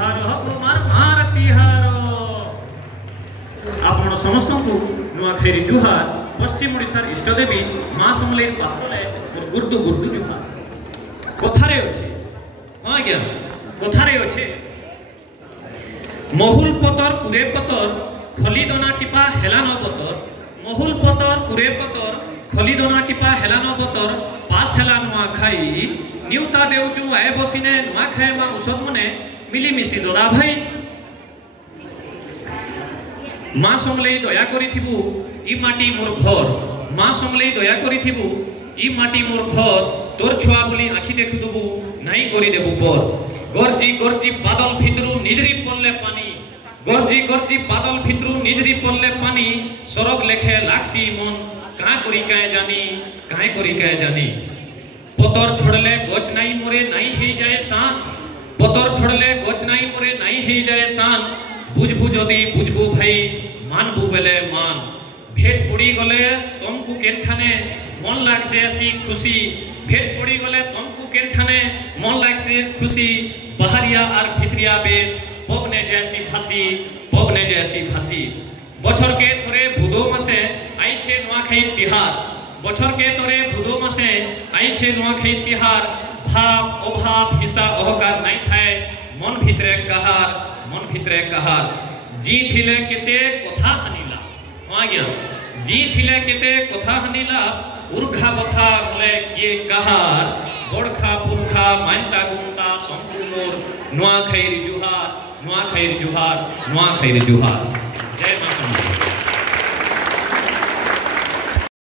जुहार हमार मार तिहार आपण समस्त को नुआखाई जुहार पश्चिम ओडिशार इष्टदेवी माँ समलेई पाहले गुर्दु गुर्दु जुहार कथारे अच्छे हाँ आज्ञा कथारे अच्छे महुल पतर कुरे पतर खलीदना टिपा हेलान बतर महुल पतर कुरे पतर खलीदना टिपा हेलान बतर पास हेला नुआखाई निउता देउचु आए बसिने नुआखाई मा औषध मने मिलिमिशि ददा भाई माँ समलेई दया करिथिबु ई माटी मोर घर माँ समलेई दया करिथिबु ई माटी मोर घर तोर छुआ बोली आखि देखुदबु नाही करि देबु पर गरजी गरजी बादल भितरु निजरी पल्ले पानी गरजी गरजी बादल भितरु निजरी पल्ले पानी सरग लेखे लाक्सी मन का करी काए जानी पतर छड़ले गछ नाई मोरे नाई हे जाए सान पतर छड़ले गछ नाई मोरे नाई हे जाए सान बुझबु जदी बुझबु भाई मानबु बेले मान भेट पड़ी गले तुमको केनठाने मन लाग जैसी खुशी भेट पड़ी गले तुमको केनठाने मन लाग से खुशी बाहरिया और भितरिया बेद पवने जैसी भासी बछर के थोरे भुदो मासे आई छे नुआखाई तिहार बछर के तोरे भुदो मासे आई छे नुआखाई तिहार भाव अभाव हिस्सा अहकार नाई थाए मन भितरे कहार जी थिले केते कथा हानिला आज्ञा जी थिले केते कथा हानिला उर्खा बथा मले किए कहार बड़खा पुरखा मानता गुंता संकुमोर नुआखाई जुहार जय मां।